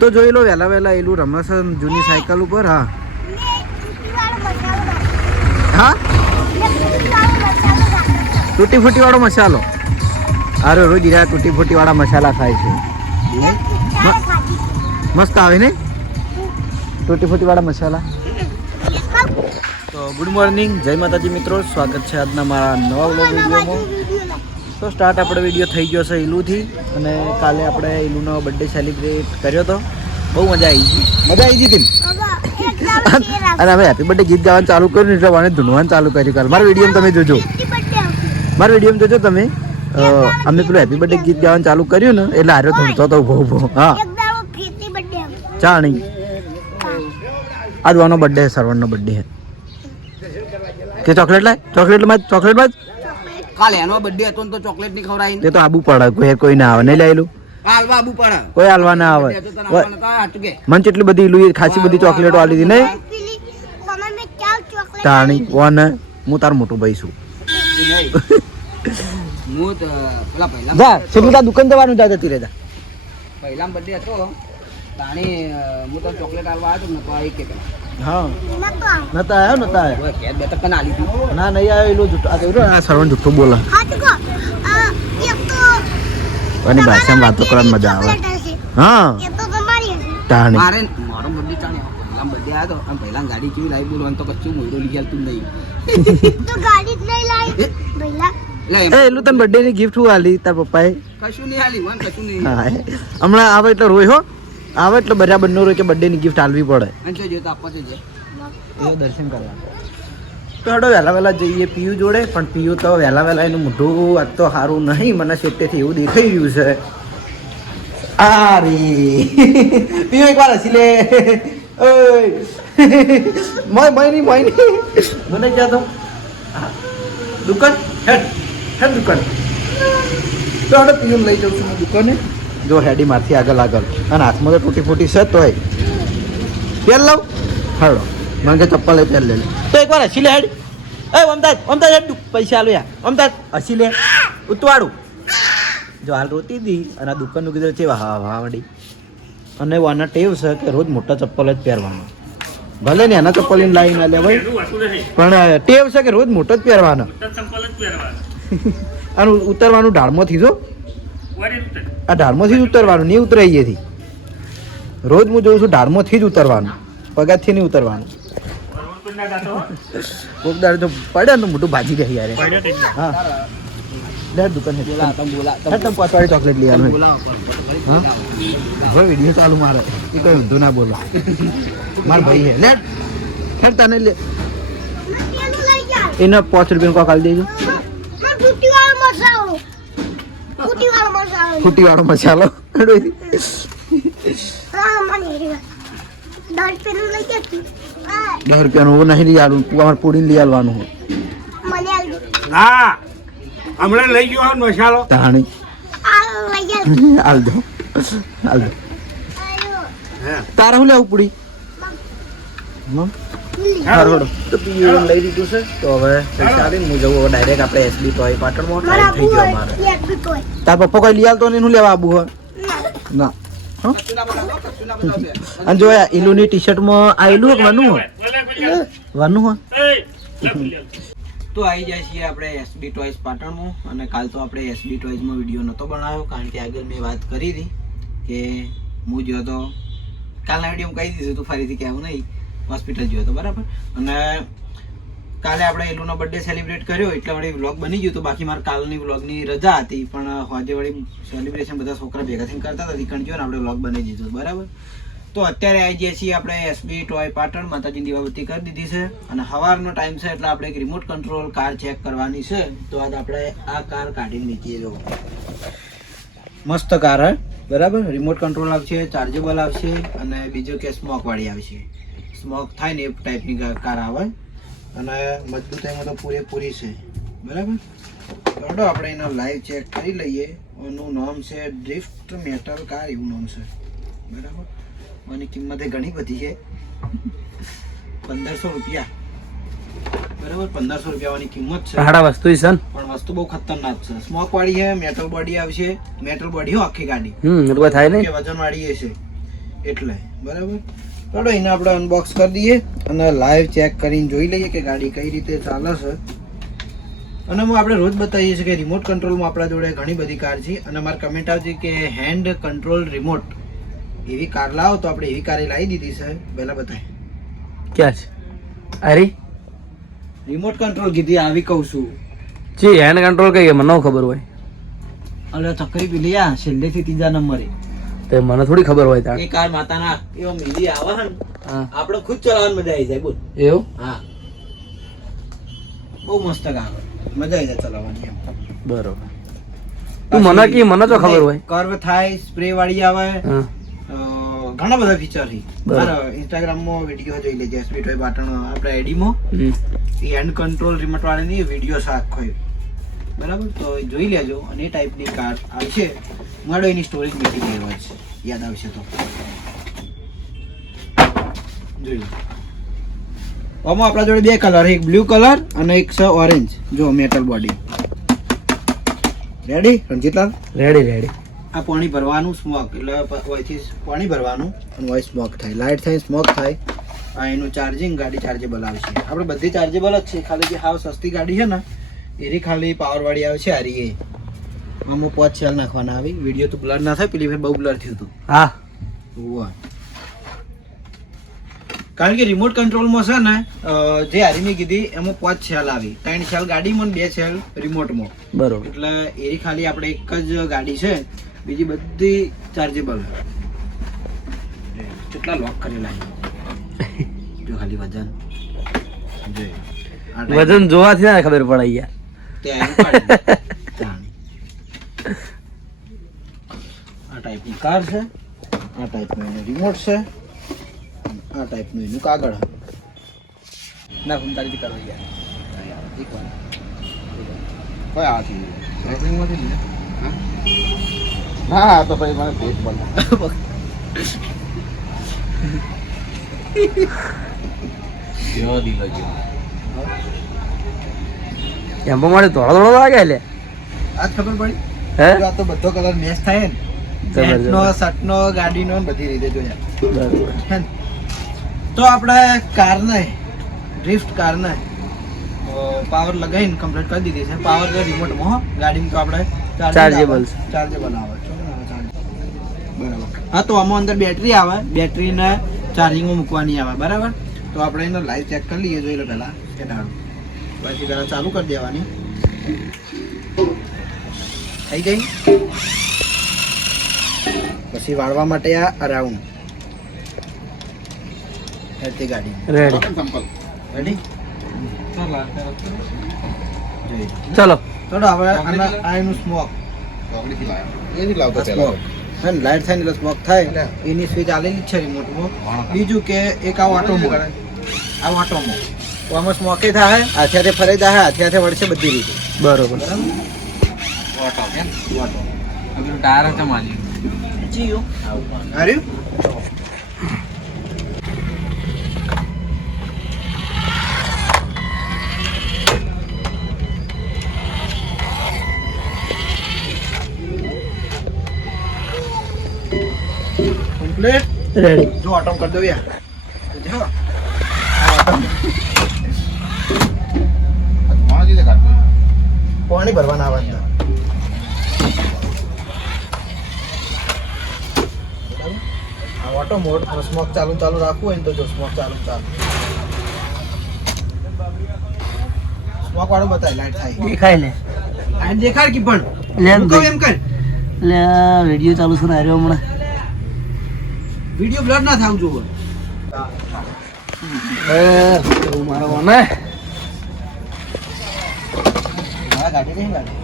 તો જોઈ લો વહેલા વહેલા એલું રમસ જૂની સાયકલ ઉપર. હા હા તૂટી ફૂટી વાળો મસાલો. અરે રોજ હીરા તૂટી ફૂટી વાળા મસાલા ખાય છે. મસ્ત આવે ને તૂટી ફૂટી વાળા મસાલા. તો ગુડ મોર્નિંગ, જય માતાજી મિત્રો, સ્વાગત છે આજના મારા નવા વ્લોગ વિડીયોમાં. તો સ્ટાર્ટ આપણે વિડીયો થઈ ગયો છે ઈલુથી, અને કાલે આપણે ઈલુનો બર્થડે સેલિબ્રેટ કર્યો હતો. બહુ મજા આવી ગઈ. મજા આવી ગઈ તીમ. અને અમે હેપી બર્થડે ગીત ગાવાનું ચાલુ કર્યું એટલે મને ધૂનવાનું ચાલુ કર્યું. કાલે મારા વિડીયોમાં તમે જોજો, મારા વિડીયોમાં જોજો તમે. અમે પેલું હેપી બર્થડે ગીત ગાવાનું ચાલુ કર્યું ને એટલે હાર્યો ધૂણતો હતો ઉભો ઉભો. હા ચાણી આજ વાનો બર્થડે છે, સરવણનો બર્થડે છે. કે ચોકલેટ લાય, ચોકલેટ માં કાલે એનો બર્થડે હતો ને તો ચોકલેટ ની ખવડાવી. તે તો આબુ પડે, કોઈ ના આવે નહીં લાયેલું. હાલવા આબુ પડે, કોઈ હાલવા ના આવે. મને કેટલી બધી ઈલું ખાસી બધી ચોકલેટો આલી હતી નહીં તાણી. કોને હું તાર મોટું ભાઈ છું. હું તો પેલા પહેલા જા સીધું દુકાન જવાનું જા જતી રહેતા. પહેલા બર્થડે હતો તાણી હું તો ચોકલેટ હાલવા આવ્યો ને તો આવી કે હા નતા આવ્યો ઘેર બે તક આલી હતી. ના નહીં આવ્યો એલું જૂઠું. આ જોયું આ સરવણ જૂઠું બોલે. અને ભાષામાં વાતો કરવાની મજા આવે. હા તાણી મારે મારો બર્થડે ચાલે પહેલા બર્થડે આવ્યો તો પહેલા ગાડી કેવી લાવી બોલવાનું તો કચ્ચું મોયરો લઈ ગયા તું નહીં તો ગાડી જ નહીં લાવી ભઈલા. એટલે એ એલું તને બર્થડે ની ગિફ્ટ હું આલી તાર પપ્પાએ. કશું નહીં હાલી મને કશું નહીં. હા હમણાં આવે એટલે રોય હો, આવે એટલે બરાબર નો રોય કે બર્થડે ની ગિફ્ટ આલવી પડે. અને જો તો આપવા છે એ દર્શન કરવા. તો હેડો વહેલા વહેલા જઈએ પીયુ જોડે, પણ પીયુ તો વહેલા વહેલા એનું મોઢું આજ તો સારું નહીં, મને સેટેથી એવું દેખાઈ રહ્યું છે. અરે પીયુ એકવાર હસી લે. ઓય મોય નહીં મને ક્યાં તો દુકાન હેડ દુકાન. તો હેડો પીયુ લઈ જાઉં છું હું દુકાને. જો હેડી મારથી આગળ અને હાથમાં તો તૂટી ફૂટી છે તોય પહેર લઉં. હાલો મને કે ચપ્પલ લઈ પહેર લે. તો એકવાર હસી લે હેડ. એ અમદાજ હેડ પૈસા આલો યાર. અમદાજ હસી લે ઉતવાડું. જો હાલ રોતી હતી અને આ દુકાનનું કીધું છે હા વડી. અને વાના ટેવ છે કે રોજ મોટા ચપ્પલ જ પહેરવાનો. ભલે ને એના ચપ્પલ લઈને લાવી ના લેવાય, પણ ટેવ છે કે રોજ મોટો જ પહેરવાનો. અને ઉતરવાનું ઢાળમાંથી જો આ ઢાળમાંથી જ ઉતરવાનું, નહીં ઉતરે અહીંયાથી. રોજ હું જોઉં છું ઢાળમાંથી જ ઉતરવાનું, પગારથી નહીં ઉતરવાનું. કોકદાર જો પડે ને મોટું ભાજી રહી યાર. હા લે દુકાન બોલા તમે પાછવાળી ચોકલેટ લઈ આવ્યો. બોલાવો હા હવે વિડીયો ચાલુ મારે એ કઈ ઊંધું ના બોલો. માર ભાઈ હે લે હેડ તને લે પેલું લઈ જા. એને 5 રૂપિયા કોક આલી દેજો. મને ફૂટી વાળો મસાલો. ફૂટી વાળો મસાલો. હા મને 10 પેલું લઈ જા. 10 રૂપિયાનું નહીં લઈ આવવાનું, અમારે પૂરી લઈ આવવાનું હોય. મને આલ દે. હા હમણાં લઈ ગયો મસાલો. તાણી આ લઈ જા. હાલ દો આયો. તારે શું લેવું પૂરી? સારું તો પીવું લઈ લીધું છે. તો હવે પૈસા આવીને હું જવું હવે ડાયરેક્ટ આપણે એસબી ટોય પાટણમાં મારા થઈ ગયો બુઆ અમારે. એક બી કોઈ. તાર પપ્પા કોઈ લઈ આવતો નહીં, શું લેવા આબુ હોય ના. કચ્ચું ના બનાવશે. અને જો આ ઈલુની ટી શર્ટમાં આ ઈલું હોય વાનું હોય વાનું હોય. તો આવી જાય છીએ આપણે એસબી ટોયઝ પાટણમાં. અને કાલ તો આપણે એસબી ટોયઝમાં વિડીયો નહોતો બનાવ્યો, કારણ કે આગળ મેં વાત કરી હતી કે હું ગયો તો કાલના વિડીયોમાં કહી દીધું તું ફરીથી કહેવું નહીં, હોસ્પિટલ ગયો હતો બરાબર. અને કાલે આપણે એલુનો બર્થડે સેલિબ્રેટ કર્યો એટલે વળી વ્લોગ બની ગયું હતું. બાકી મારે કાલની વ્લોગની રજા હતી, પણ હોજે વળી સેલિબ્રેશન બધા છોકરા ભેગા થઈને કરતા હતા, નીકળજો ને આપણે વ્લોગ બની દીધું બરાબર. તો અત્યારે આવી જઈએ છીએ આપણે એસબી ટોય પાટણ. માતાજીની દીવાબત્તી કરી દીધી છે અને સવારનો ટાઈમ છે એટલે આપણે એક રિમોટ કંટ્રોલ કાર ચેક કરવાની છે. તો આજ આપણે આ કાર કાઢીને નીકળીએ. જો મસ્ત કાર હે બરાબર. રિમોટ કંટ્રોલ આવશે, ચાર્જેબલ આવશે, અને બીજું કે સ્મોકવાળી આવશે. સ્મોક થાય ને એ ટાઈપની કાર આવે અને મજબૂતાઈમાં તો પૂરેપૂરી છે બરાબર. તો આપણે એનો લાઈવ ચેક કરી લઈએ. એનું નામ છે ડ્રિફ્ટ મેટલ કાર, એવું નામ છે બરાબર. આની કિંમત ઘણી બધી છે, 1500 રૂપિયા બરાબર. 1500 રૂપિયાની કિંમત છે. હાડા વસ્તુ છે ને, પણ વસ્તુ બહુ ખતરનાક છે. સ્મોક વાળી છે, મેટલ બોડી આવશે. મેટલ બોડી હો આખી ગાડી એટલું થાય ને કે વજન વાળી છે. એટલે બરાબર. ચાલો એને આપણે અનબોક્સ કરી દઈએ અને લાઈવ ચેક કરીને જોઈ લઈએ કે ગાડી કઈ રીતે ચાલે છે. અને હું આપણે રોજ બતાવીએ છીએ કે રિમોટ કંટ્રોલમાં આપણા જોડે ઘણી બધી કાર છે અને મારી કમેન્ટ આવતી કે હેન્ડ કંટ્રોલ રિમોટ એવી કાર લાવો તો આપણે એવી કાર લાવી દીધી છે. પહેલાં બતાય ક્યાં છે? અરે રિમોટ કંટ્રોલ કીધી આવી કહું છું. જી હેન્ડ કંટ્રોલ કઈ મને ન ખબર હોય. અરે ચકરી પેલી આ છેલ્લેથી ત્રીજા નંબરે તે મને થોડી ખબર હોય તાર. એ કાર માતાના એવો મીડી આવે ને હા આપણે ખુદ ચલાવવાની મજા આવી જાય. બોલ એવું? હા બહુ મસ્ત કાર મજા આવી જાય ચલાવવાની એમ. બરોબર. તું મને કી મને તો ખબર હોય. કર્વ થાય સ્પ્રે વાળી આવે હા ઘણા બધા ફીચર છે. બરાબર. મારા ઇન્સ્ટાગ્રામમાં વિડીયો જોઈ લેજે SB ટોય પાટણ આપણે આઈડીમાં હમ. એ હેન્ડ કંટ્રોલ રિમોટ વાળાની વિડીયો છે આખો એ. બરાબર તો એ જોઈ લેજો અને એ ટાઈપની કાર આવશે. મારો એની સ્ટોરેજ મીટી ગઈ છે યાદ આવશે તો જોઈ લો. આમાં આપણા જોડે બે કલર, એક બ્લુ કલર અને એક છે ઓરેન્જ. જો metal body ready Ranjitlal? Ready ready. આ પાણી ભરવાનું સ્મોક એટલે અહીંથી પાણી ભરવાનું અને અહીં સ્મોક થાય, લાઇટ થાય, સ્મોક થાય. આ એનું ચાર્જિંગ ગાડી ચાર્જેબલ આવશે. આપણે બધી ચાર્જેબલ જ છે, ખાલી જે હાવ સસ્તી ગાડી છે ને એની ખાલી પાવરવાળી આવે છે. હારી એ આમાં 5 સેલ નાખવાના આવી. વિડીયો તો બ્લર ના થાય, પેલી ફેર બહુ બ્લર થયું હતું. હા વાહ. કારણ કે રિમોટ કંટ્રોલમાં છે ને જે હારીની કીધી એમાં 5 સેલ આવી. 3 સેલ ગાડીમાં 2 સેલ રિમોટમાં. બરોબર. એટલે એની ખાલી આપણે એક જ ગાડી છે, બીજી બધી ચાર્જેબલ. કેટલા લોક કરેલા છે જો ખાલી વજન જો વજન જોવાથી ના ખબર પડે યાર. આ ટાઈપની કાર છે, આ ટાઈપનું એનું રિમોટ છે, આ ટાઈપનું એનું કાગળ. ના હું તારીથી કરવા યાર એક વાર કોઈ આ છે હા તો ભાઈ મને પેટ બના કેવો દીલો જો એમ મારે થોડો થોડો લાગે લે. આજ ખબર પડી હે? જો આ તો બધો કલર મેચ થાય ને પેન્ટનો, શર્ટનો, ગાડીનો ને બધી રીતે જોયા. બરોબર. હે ને? તો આપણે કારને ડ્રિફ્ટ કારને પાવર લગાવીને કમ્પ્લીટ કરી દીધી છે. પાવર તો રિમોટમાં ગાડીમાં તો આપણે ચાર્જેબલ આવે બરાબર. હા તો આમાં અંદર બેટરી આવે, બેટરીને ચાર્જિંગમાં મૂકવાની આવે. બરાબર તો આપણે એને લાઈવ ચેક કરી લઈએ. જોઈ લો પહેલાં કેટાડું પછી પહેલાં ચાલુ કરી દેવાની. થઈ ગઈ. પછી વાળવા માટે આ અરાઉન્ડ હેરતી ગાડી રેડી. રેડી ચલો ચલો હવે આ એનું સ્મોક લાઈટ થાય ને એટલે સ્મોક થાય એની સ્વિચ આલેલી જ છે રિમોટમાં. બીજું કે એક આ ઓટોમાં તો આમાં સ્મોકે થાય, હાથે ફરાઈ જાય, હાથે વળશે બધી રીતે. બરોબર. જીઓ હાર્યું કમ્પ્લીટ રેડી. જો ઓટો કરી દો યાર. જો પાણી ભરવાના આવે અંદર. આ ઓટો મોડ સ્મોક ચાલુ રાખવું હોય ને તો જો સ્મોક ચાલુ સ્મોક વાળું બતાય લાઈટ થાય દેખાય ને? લાઈટ દેખાડ કે પણ લે એમ મૂકો એમ કર. એટલે વિડીયો ચાલુ છે ને આવ્યો હમણાં. વિડીયો બ્લર ના થાવ જોવો. મારો મને મારા ગાડી નહીં ગાડી.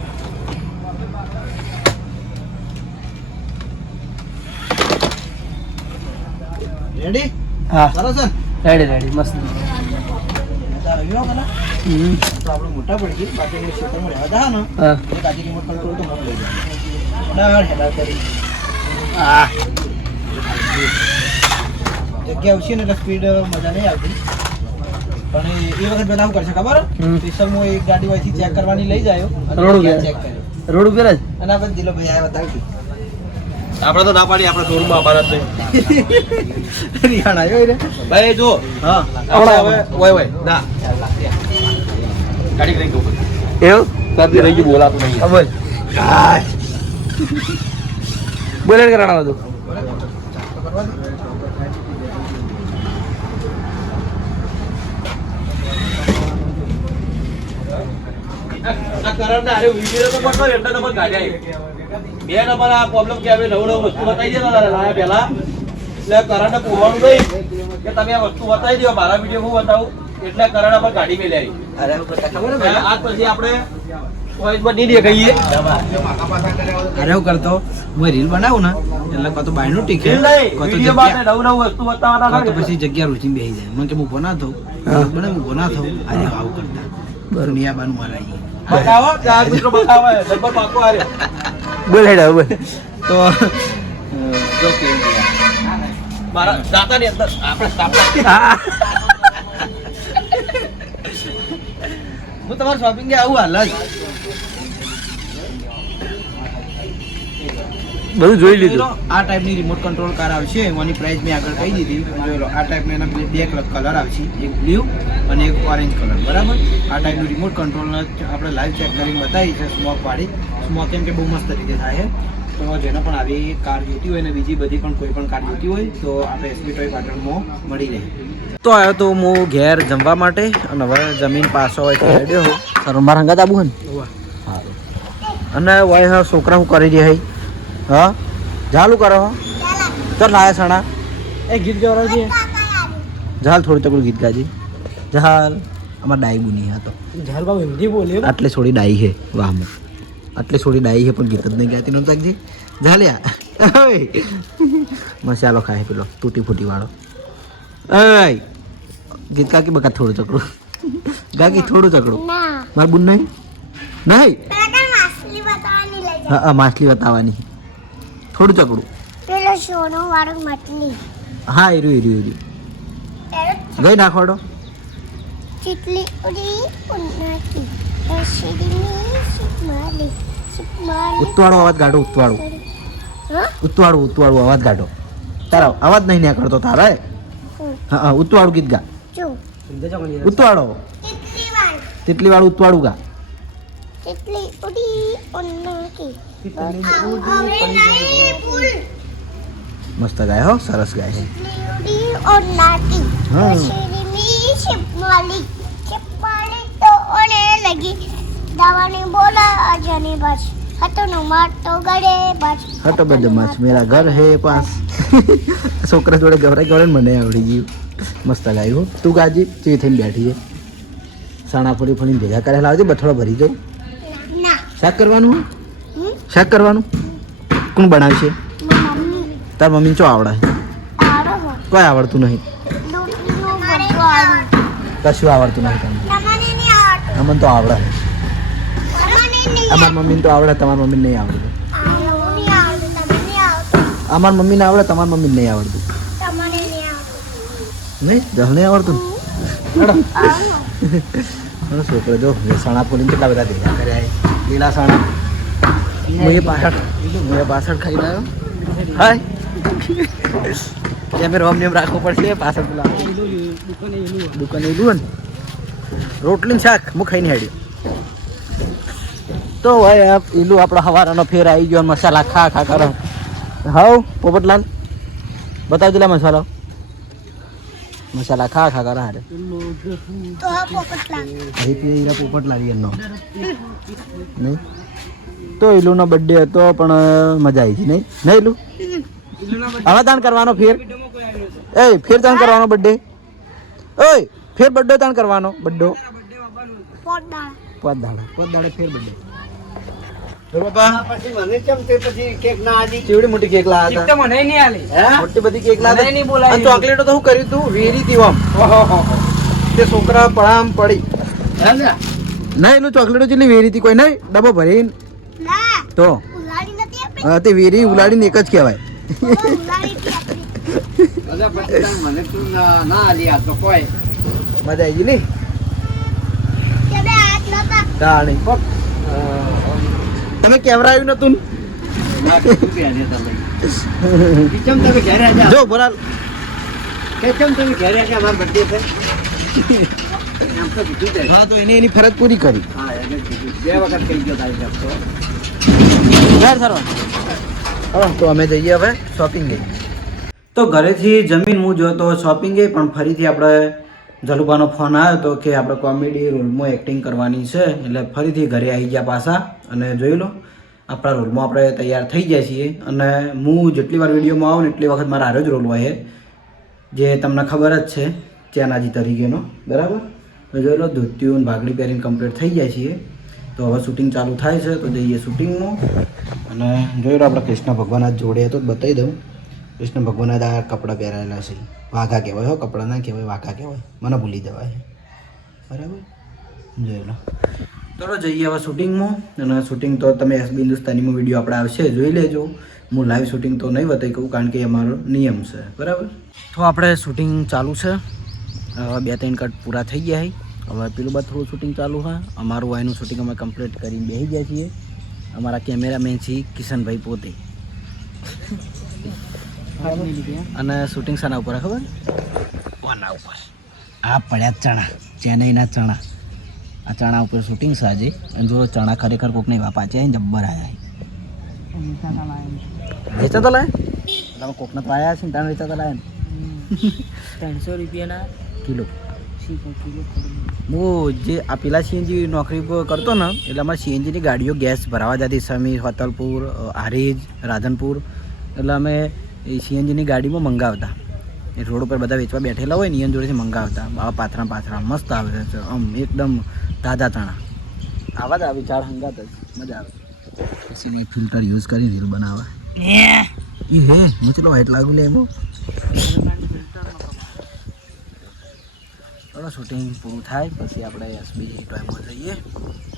રેડી? હા સરસ છે રેડી રેડી મસ્ત. આવ્યો કલા હમ. તો આપણે મોટા પડી ગઈ. બાકી ક્ષેત્રમાં રહેવા દા ને હા એક આજે રિમોટ કંટ્રોલ તો મોકલી જાય. હેડા કરી હા જગ્યા આવશે ને એટલે સ્પીડ મજા નહીં આવતી. પણ એ વખત બધા શું કરશે ખબર? સ્પેશિયલમાં એક ગાડી અહીંથી ચેક કરવાની લઈ જાય રોડ ઉપર. ચેક કરે રોડ ઉપર જ. અને આપણે દિલો ભાઈ આવ્યા બતાવી આપણે તો ના પાડી આપણે શોરૂમમાં અમારા જ નહીં. રિહાણ આવ્યો રે ભાઈ જો હા આપણે હવે ઓય ના ગાડી કરી દઉં એવું સાથી રહી ગયું બોલાતું નહીં. હા બોલ બોલે કરાણા બધું આ કરંટ અરે વીડિયો તો પડતો એટલે નંબર ગાડી આવી. બે નંબર આ પ્રોબ્લેમ કે હવે નવું વસ્તુ બતાવી દે લાયા પહેલા એટલે કરંટ પૂરવાનું નહીં કે તમે આ વસ્તુ બતાવી દો મારા વિડીયો હું બતાવું એટલે કરંટ પર ગાડી મેં આવી. અરે ખબર હે આજ પછી આપણે વોઇસમાં નહીં દેખાઈએ. અરે હું કરતો હું રીલ બનાવું ને એટલે કતો બાયનું ટીકે નહીં, વિડીયો માટે નવું વસ્તુ બતાવવાના તો નથી. પછી જગ્યા રૂચી બેસી જાય મને કે હું ભોના થઉં બને હું ભોના થઉં આજે આવું કરતા દુનિયા બાનું મારા બતાવો ચાર મિત્રો બતાવો નંબર પાકો આરે બોલ હેડા બોલ તો જો કેવું છે. મારા દાતાની અંદર આપણે સ્થાપના હું તમારે શોપિંગ કે આવું હાલ જ બધું જોઈ લીધું આ ટાઈપની રિમોટ કંટ્રોલ કાર આવશે એની પ્રાઇસ મેં આગળ કહી દીધી જોઈ લો આ ટાઈપના એના બે કલર આવશે એક બ્લુ અને એક ઓરેન્જ કલર બરાબર આ ટાઈપનું રિમોટ કંટ્રોલ આપણે લાઈવ ચેક કરીને બતાવી છે સ્મોક પાડી સ્મોક કેમ કે બહુ મસ્ત રીતે થાય છે તો જેને પણ આવી કાર જોતી હોય ને બીજી બધી પણ કોઈ પણ કાર જોતી હોય તો આપણે એસબી ટોય પાટણમાં મળી રહે તો આવ્યો તો હું ઘેર જમવા માટે અને હવે જમીન પાછો હોય તો રેડ્યો હો સર મારા હંગાત આવું હે ને સારું અને વય હા છોકરા શું કરી રહ્યા હા ચાલુ કરો ચાલ લાયા સણા એ ગીત ગાવા છે જાલ થોડી તકડું ગીત ગાજી જાલ અમાર ડાઈ બુની હા તો જાલ બાબુ હિન્દી બોલ્યો આટલે થોડી ડાઈ હે વાહ મે આટલે થોડી ડાઈ હે પણ ગીત જ નહીં ગાતી નહોતા જી જાલ્યા ઓય મસાલો ખાય પેલો તૂટી ફૂટી વાળો ઓય ગીત કાકી બકા થોડું તકડું ગાકી થોડું તકડું ના માર બુન નહીં નહીં પેલા માછલી બતાવવાની લઈ જાય હા માછલી બતાવવાની થોડું ચકડું પેલો સોનો વાળો મછલી હા એર્યું ગઈ નાખવાડો ચીટલી ઉડી ઉન્નતી રશીદની સુમાલી સુમાલી ઉત્વાળો અવાજ ગાઢો ઉત્વાળો હા ઉત્વાળો અવાજ ગાઢો તારા અવાજ નહીં નીકળતો તારા હા હા ઉત્વાળું ગીત ગા જો ઉત્વાળો ચીટલી વાળ તેટલી વાળું ઉત્વાળું ગા ચીટલી ઉડી ઉન્નતી હવે નહીં ફૂલ મસ્ત ગાય હો સરસ ગાય છે ચીટલી ઉડી ઉન્નતી હા. રશીદની સુમાલી સુમાલી તો ઓને લગી દાવાની બોલા અજની બસ હતો નો મારતો ગળે બસ હટો બદમાશ મેરા ઘર હે પાસ છોકરા જોડે ગવરાઈ મને આવડી ગયું મસ્ત ગાયું હો તું ગાજી ચી થઈને બેઠી છે સાણા ફોડી ફોડીને ભેગા કરેલા આવજે બથોડો ભરી જાઉં ના શાક કરવાનું હમ શાક કરવાનું કોણ બનાવશે મમ્મી તાર મમ્મીને ચો આવડે આરો હો કોઈ આવડતું નહીં દૂધનો ભગવાન કશું આવડતું નહીં તમને તમને નહીં આવડતું અમને તો આવડે તમને નહીં અમારી મમ્મીને તો આવડે તમારી મમ્મીને નહીં આવડતું આવડતું નહીં આવડતું તમને નહીં આવડતું અમારી મમ્મીને આવડે તમારી મમ્મીને નહીં આવડતું તમને નહીં આવડતું નહીં જલ નહીં આવડતું આવો છોકરો જો સણા પોલીને કેટલા બધા ભેગા કર્યા છે લીલા સણા હું એ પાછળ ખાઈ રહ્યો હાય ત્યાં મેં રોમ નેમ રાખવું પડશે પાછળ પેલા દુકાને એલું ને રોટલી શાક હું ખાઈને હેડ્યો તો ભાઈ એલું આપણો હવારાનો ફેર આવી ગયો અને મસાલા ખા ખા કરો હાવ પોપટલાલ બતાવી દેલા મસાલો મસાલા ખા ખા કરો હારે તો આ પોપટલા અહીં પીરા પોપટલાલ એનો નહીં તો એલુનો બર્થડે હતો પણ મજા આવી હતી નહીં નહીં એલું હવે તાણ કરવાનો ફેર એ ફેર તાણ કરવાનો બર્થડે ઓય ફેર બર્થડે તાણ કરવાનો બર્થડે પોટડા પાંચ દાડે ફેર બર્થડે પછી મને કેમ તે પછી કેક ના આલી ચેવડી મોટી કેક લાયા હતા મને નહીં આલી મોટી બધી કેક લાયા મને નહીં બોલાવી. અને ચોકલેટો તો શું કર્યું તું વેરી તી આમ તે છોકરા પડામ પડી ના એલું ચોકલેટો જેટલી વેરી તી કોઈ નહીં ડબ્બો ભરીને ના તો ઉલાડી નથી આપે હા, તે વેરી ઉલાડીને એક જ કહેવાય ઉલાડી હતી આપણે પછી મને તું ના આલી આ તો કોઈ મજા આવી ગઈ નહીં કે બે હાથ નતા તાણી તમે કેમેરા આવ્યું નતું ના કીધું કે આને તમે કેમ તમે ઘરે આવ્યા? જો બોલા કેમ તમે ઘરે આવ્યા? અમારો બર્થડે છે. એમ તો કીધું છે. હા તો એની ફરજ પૂરી કરી હા એને કીધું. 2 વખત કહી ગયો તારી જાત તો. ઘર સરવા તો અમે જઈએ હવે શોપિંગ તો ઘરેથી જમીન હું જોતો શોપિંગ પણ ફરીથી આપણે જલુબાનો ફોન આવ્યો હતો કે આપણે કોમેડી રોલમાં એક્ટિંગ કરવાની છે એટલે ફરીથી ઘરે આવી ગયા પાછા અને જોઈ લો આપણા રોલમાં આપણે તૈયાર થઈ જાય છીએ અને હું જેટલી વાર વિડીયોમાં આવું ને એટલી વખત મારા હારો જ રોલ હોય જે તમને ખબર જ છે ચેનાજી તરીકેનો બરાબર તો જોઈ લો ધોતિયું ભાગડી પહેરીને કમ્પ્લીટ થઈ જાય છીએ તો હવે શૂટિંગ ચાલુ થાય છે તો જઈએ શૂટિંગમાં અને જોઈ લો આપણે કૃષ્ણ ભગવાન જ જોડે તો બતાવી દઉં કૃષ્ણ ભગવાન જ આ કપડાં પહેરાયેલા છે વાઘા કહેવાય હો કપડાં ના કહેવાય વાઘા કહેવાય મને ભૂલી જવાય બરાબર જોઈ લો ચલો જઈએ હવે શૂટિંગમાં અને શૂટિંગ તો તમે એસબી હિન્દુસ્તાનીમાં વિડીયો આપણે આવશે જોઈ લેજો હું લાઈવ શૂટિંગ તો નહીં બતાવી કહું કારણ કે એ અમારો નિયમ છે બરાબર તો આપણે શૂટિંગ ચાલુ છે હવે 2-3 કટ પૂરા થઈ ગયા હવે પેલું બાદ થોડું શૂટિંગ ચાલુ હોય અમારું વાયનું શૂટિંગ અમે કમ્પ્લીટ કરીને બેસી ગયા છીએ અમારા કેમેરામેન છે કિશનભાઈ પોતે અને શૂટિંગ શાના ઉપર ખબર કોના ઉપર આ પડ્યા ચણા ચેન્નઈના ચણા આ ચણા ઉપર શૂટિંગ છે આજે અને જો ચણા ખરેખર કોકને એવા પાચ્યા જબ્બર આવ્યા વેચા તો લાય તમે કોકને તો આવ્યા છે ને તમે વેચા તો લાયા ને 300 રૂપિયાના કિલો હું જે આ પેલા સીએનજી નોકરી કરતો ને એટલે અમારે સીએનજીની ગાડીઓ ગેસ ભરાવા જતી સમીર હોતલપુર હારીજ રાધનપુર એટલે અમે એ સીએનજીની ગાડીમાં મંગાવતા એ રોડ ઉપર બધા વેચવા બેઠેલા હોય ને એની જોડેથી મંગાવતા આવા પાથરા મસ્ત આવે છે આમ એકદમ તાજા ચણા આવા જ આવે ચાર હંગાત જ મજા આવે પછી મેં ફિલ્ટર યુઝ કરી રીલ બનાવવા એ હે હું ચલો વાઇટ લાગુ લે એમાં ચલો શૂટિંગ પૂરું થાય પછી આપણે એસબી ટાઈમમાં જઈએ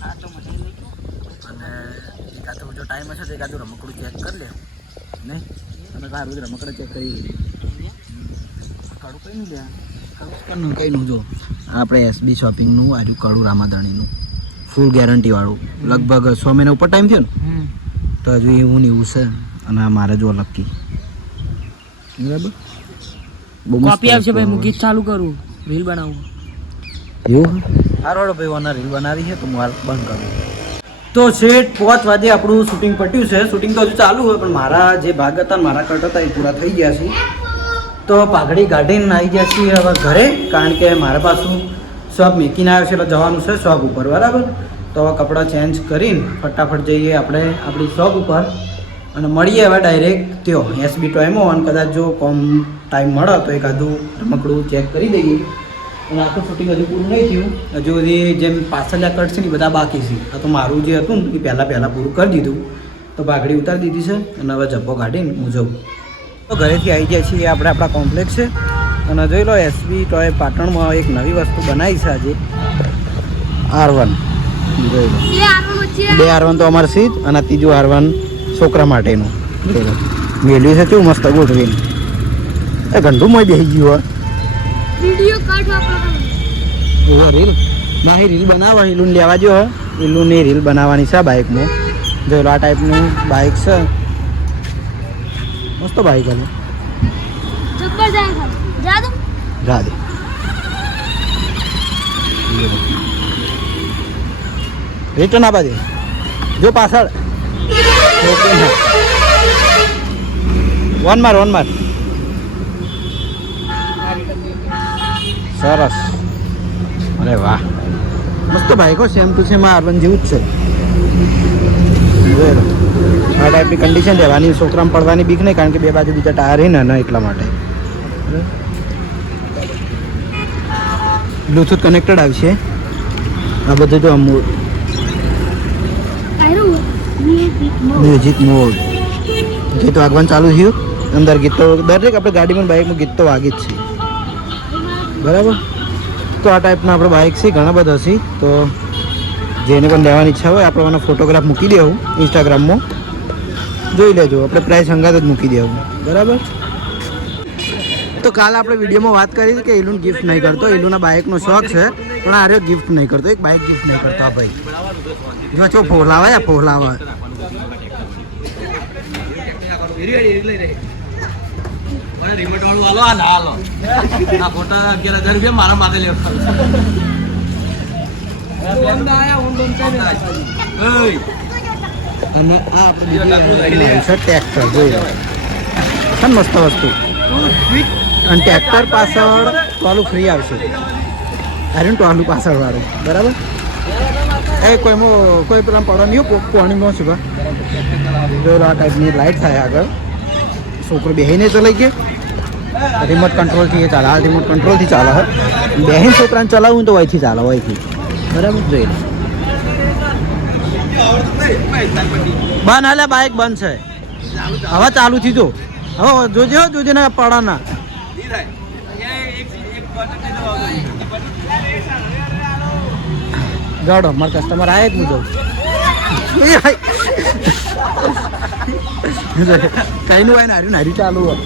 આ તો મને અને એકાદો જો ટાઈમ હશે તો એકાદું રમકડું ચેક કરી લે નહીં અને તારું બધું રમકડું ચેક કરી લઈએ કાળું કઈ નહીં લે કઈનું જો આપણે એસબી શોપિંગનું આજુ કાળું રામાધણીનું ફૂલ ગેરંટીવાળું લગભગ 100 મહિના ઉપર ટાઈમ થયો ને તો હજુ એવું ને એવું છે અને આ મારે જો લકી બરાબર કોપી આવશે ભાઈ હું ગીત ચાલુ કરું રીલ બનાવું એવું હારો ભાઈ ઓના રીલ બનાવી છે તો હું હાલ બંધ કરું તો સેટ 5 વાગે આપણું શૂટિંગ પટ્યું છે શૂટિંગ તો હજુ ચાલુ હોય પણ મારા જે ભાગ હતા મારા કટ હતા એ પૂરા થઈ ગયા છે તો પાઘડી કાઢીને આવી ગયા છીએ હવે ઘરે કારણ કે મારા પાછું શોપ મેકીને આવ્યો છે એટલે જવાનું છે શોપ ઉપર બરાબર તો હવે કપડાં ચેન્જ કરીને ફટાફટ જઈએ આપણે આપણી શોપ ઉપર અને મળીએ હવે ડાયરેક્ટ ત્યો એસબી ટાઈમો અને કદાચ જો કોમ ટાઈમ મળે તો એકાદું રમકડું ચેક કરી દઈએ અને આખું શૂટિંગ હજુ પૂરું નહીં થયું હજુ સુધી જેમ પાછળના કટ છે ને બધા બાકી છે આ તો મારું જે હતું ને એ પહેલાં પૂરું કરી દીધું તો પાઘડી ઉતારી દીધી છે અને હવે જબ્બો કાઢીને હું જઉં તો ઘરેથી આવી જાય છીએ આપણે આપણા કોમ્પ્લેક્સ છે અને જોઈ લો એસબી ટોય પાટણમાં એક નવી વસ્તુ બનાવી છે આજે R1 જોઈ લો 2 R1 તો અમારે સીધ અને ત્રીજું R1 છોકરા માટેનું મેળવી છે કેવું મસ્ત ગોઠવીને એ ઘંટું બેસી ગયું વિડિયો કાઢવા હોય રીલ ના રીલ બનાવવા ઈલું લેવા જો ઈલુંની રીલ બનાવવાની છે બાઇકમાં જોઈ લો આ ટાઈપનું બાઇક છે મસ્ત બાઇક હવે જબ્બર જાય જા દો રાધે રિટર્ન આપા દે જો પાછળ વન માર સરસ અરે વાહ મસ્ત બાઈકો સેમ ટુ સેમ R1 જેવું જ છે જોઈ લો આ ટાઈપની કન્ડિશન રહેવાની છોકરામાં પડવાની બીક નહીં કારણ કે બે બાજુ બીજા ટાયર હે ને એટલા માટે બ્લૂટૂથ કનેક્ટેડ આવશે આ બધું જો મ્યુઝિક મોડ ગીત વાગવાનું ચાલુ થયું અંદર ગીતો દરેક આપણે ગાડીમાં બાઇકમાં ગીત તો વાગી જ છે બરાબર તો આ ટાઈપના આપણે બાઇક છે ઘણા બધા છે તો જેને પણ લેવાની ઈચ્છા હોય આપણે મને ફોટોગ્રાફ મૂકી દેવું ઇન્સ્ટાગ્રામમાં જોઈ લેજો આપણે પ્રાઇસ હંગાત જ મૂકી દેવું બરાબર તો કાલે આપણે વિડીયોમાં વાત કરી હતી કે ઇલુન ગિફ્ટ નહીં કરતો ઇલુના બાઇકનો શોખ છે પણ આર્યો ગિફ્ટ નહીં કરતો એક બાઇક ગિફ્ટ નહીં કરતો આ ભાઈ જો છો ફોલાવા રિમોટ વાળું હાલો આ ના હાલો આ ખોટા 11,000 રૂપિયા મારા માથે લેવા અને આ આપણે ટ્રેક્ટર જોઈ લો છે મસ્ત વસ્તુ અને ટ્રેક્ટર પાછળ ટોલું ફ્રી આવશે અરે ટોલું પાછળ વાળું બરાબર એ કોઈ પેલા પડો નહીં પાણીમાં છું જોયેલો આ ટાઈપની લાઇટ થાય આગળ છોકરો બેહીને ચલાવી ગયો રિમોટ કંટ્રોલથી એ ચાલે આ રિમોટ કંટ્રોલથી ચાલે હોય બેહીને છોકરાને ચલાવવું તો વયથી ચાલે વયથી બરાબર જોઈ લો બંધ હાલે બાઇક બંધ છે હવે ચાલુ થી જો હવે જોજે ને પડાના ગાડો મારા કસ્ટમર આવે જ હું જાઉં કઈ નું હોય ને હારી ચાલુ હોય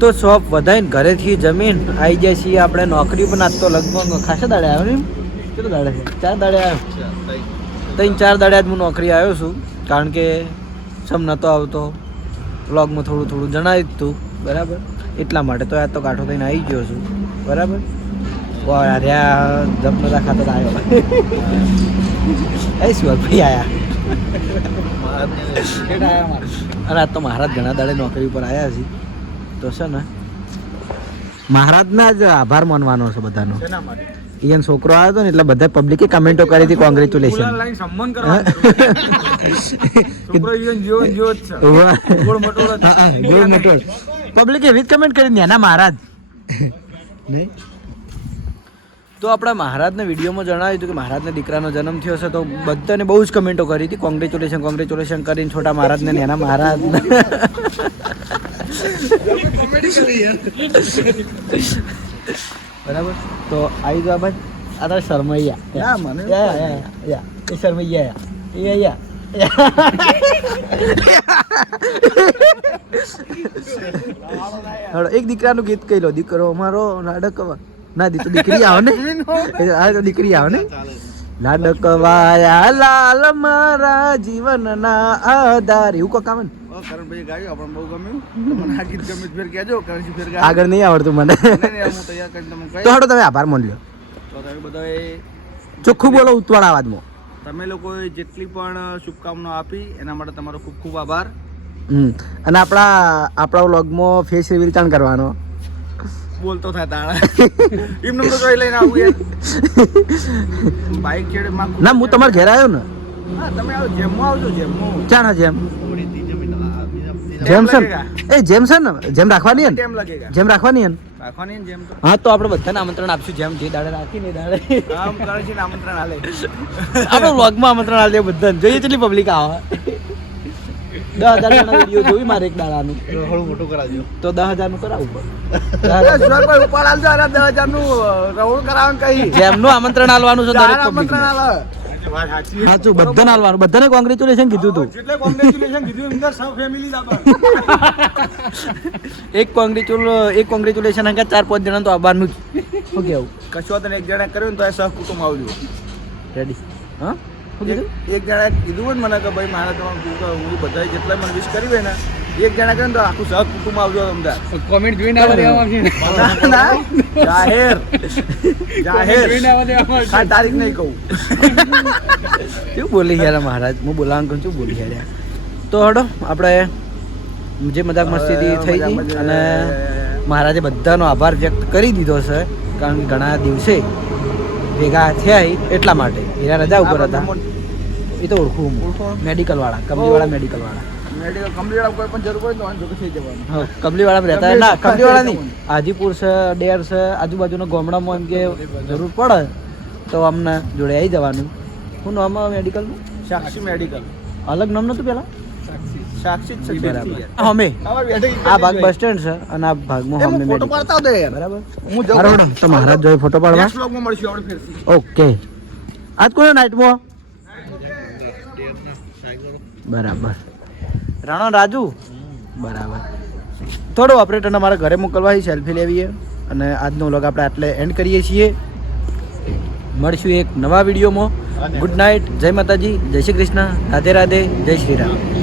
તો શોપ વધાઈને ઘરેથી જમીન આવી જાય છીએ આપણે નોકરી પણ આજ તો લગભગ ખાસા દાડે આવ્યો ને કેટલો દાડે છે 4 દાડે આવ્યો 3-4 દાડે જ હું નોકરી આવ્યો છું કારણ કે સમ નહોતો આવતો વ્લોગમાં થોડું જણાવી જ તું બરાબર એટલા માટે તો આ તો કાંઠો થઈને આવી ગયો છું બરાબર અર્યા જપ નતા ખાતર આવ્યો એ શું ભાઈ આવ્યા અને આજ તો મહારાજ ઘણા દાડે નોકરી ઉપર આવ્યા છે તો છે ને મહારાજના જ આભાર માનવાનો છે બધાનો ઈયન છોકરો આવ્યો હતો ને એટલે બધા પબ્લિકે કમેન્ટો કરી હતી કોંગ્રેચ્યુલેશન પબ્લિકે એવી જ કમેન્ટ કરી એના મહારાજ નહીં તો આપણા મહારાજના વિડીયોમાં જણાવ્યું હતું કે મહારાજના દીકરાનો જન્મ થયો છે તો બધાને બહુ જ કમેન્ટો કરી હતી કોંગ્રેચ્યુલેશન કરીને છોટા મહારાજને ને એના મહારાજ બરાબર તો આવી ગયો ભાઈ આ તો શરમૈયા મને એ શરમૈયા એક દીકરાનું ગીત કહી લો દીકરો અમારો નાડકવા ના દીકરી આવે ને તો દીકરી આવે ને લાડકવાયા લાલ મારા જીવનના આધાર એવું કોક આવે ને કરણભાઈ ગાયું આપણને બહુ ગમ્યું મને આ ગીત ગમે ફેર કહેજો કરણજી ફેર આગળ નહીં આવડતું મને હું તૈયાર કરી તમને કહી તો હાડો તમે આભાર માન લ્યો તો તમે બધાએ ચોખ્ખું બોલો ઉત્તવાળ અવાજમાં તમે લોકોએ જેટલી પણ શુભકામનાઓ આપી એના માટે તમારો ખૂબ ખૂબ આભાર અને આપણા વ્લોગમાં ફેસ રિવીલ ચાણ કરવાનો બોલતો થાય તાણા એમ નંબર જોઈ લઈને આવું યાર બાઈક છેડે માં ના હું તમારા ઘેર આવ્યો ને હા તમે આવો જેમમાં આવજો જેમમાં ક્યાં ના જેમ જેમસન એ જેમસન જેમ રાખવાની ને ટાઈમ લાગેગા જેમ રાખવાની ને રાખવાની ને જેમ તો હા તો આપણે બધાને આમંત્રણ આપશું જેમ જે દાડે રાખીને દાડે કામ કરણજીને આમંત્રણ આલે આપણે વ્લોગમાં આમંત્રણ આલે બધાને જોઈએ કેટલી પબ્લિક આવે 10,000 વિડીયો જોઈ મારે એક દાડાનું થોડું મોટું કરાવજો તો 10,000 નું કરાવવું પડે ઉપાડ આલજો અરે 10,000 નું રવળ કરાવવાનું કઈ જેમનું આમંત્રણ આલવાનું છે દરેક પબ્લિક આમંત્રણ આલે સાચું બધાને આલવાનું બધાને કોંગ્રેચ્યુલેશન કીધું તું જેટલે કોંગ્રેચ્યુલેશન કીધું અંદર સૌ ફેમિલી જ આપણ એક કોંગ્રેચ્યુલેશન અંકા 4-5 જણા તો આવવાનું જ શું કેવું કશો તને એક જણા કર્યું ને તો એ સહ કુટુંબ આવજો રેડી હા શું કીધું એક જણા કીધું હોય ને મને કે ભાઈ મારે તમારું હું બધા જેટલા મને વિશ કરી હોય ને એક જણા કરે ને તો આખું સહ કુટુંબ આવજો અમદાવાદ કોમેન્ટ જોઈને આવવા દેવામાં આવશે ના જાહેર આ તારીખ નહીં કહું શું બોલી યાર મહારાજ હું બોલાવાનું કહું છું બોલી યાર તો હડો આપણે જે મજાક મસ્તીથી થઈ ગઈ અને મહારાજે બધાનો આભાર વ્યક્ત કરી દીધો છે કારણ કે ઘણા દિવસે ભેગા થયા એટલા માટે એના રજા ઉપર હતા એ તો ઓળખું મેડિકલ વાળા કંપનીવાળા મેડિકલ વાળા કંપનીવાળા કોઈ પણ જરૂર હોય તો જોકે થઈ જવાનું હા કંપનીવાળા રહેતા ના કંપનીવાળા નહીં હાજીપુર છે ડેર છે આજુબાજુના ગામડામાં એમ કે જરૂર પડે તો અમને જોડે આવી જવાનું શું નામ મેડિકલનું સાક્ષી મેડિકલ અલગ નામ નતું પેલા સાક્ષી જ છે બરાબર અમે આ ભાગ બસ સ્ટેન્ડ છે અને આ ભાગમાં અમે ફોટો મેડિકલ પાડતા દે યાર બરાબર હું જઉં બરાબર તો મહારાજ જોઈ ફોટો પાડવા નેક્સ્ટ વ્લોગમાં મળશું આપણે ફેરથી ઓકે આજ કોઈ નાઇટમાં બરાબર રાણો રાજુ બરાબર થોડો ઓપરેટરને મારા ઘરે મોકલવા સેલ્ફી લેવીએ અને આજનો વ્લોગ આપણે આટલે એન્ડ કરીએ છીએ મળશું એક નવા વિડીયોમાં ગુડ નાઇટ, જય માતાજી, જય શ્રી કૃષ્ણ, રાધે રાધે, જય શ્રી રામ.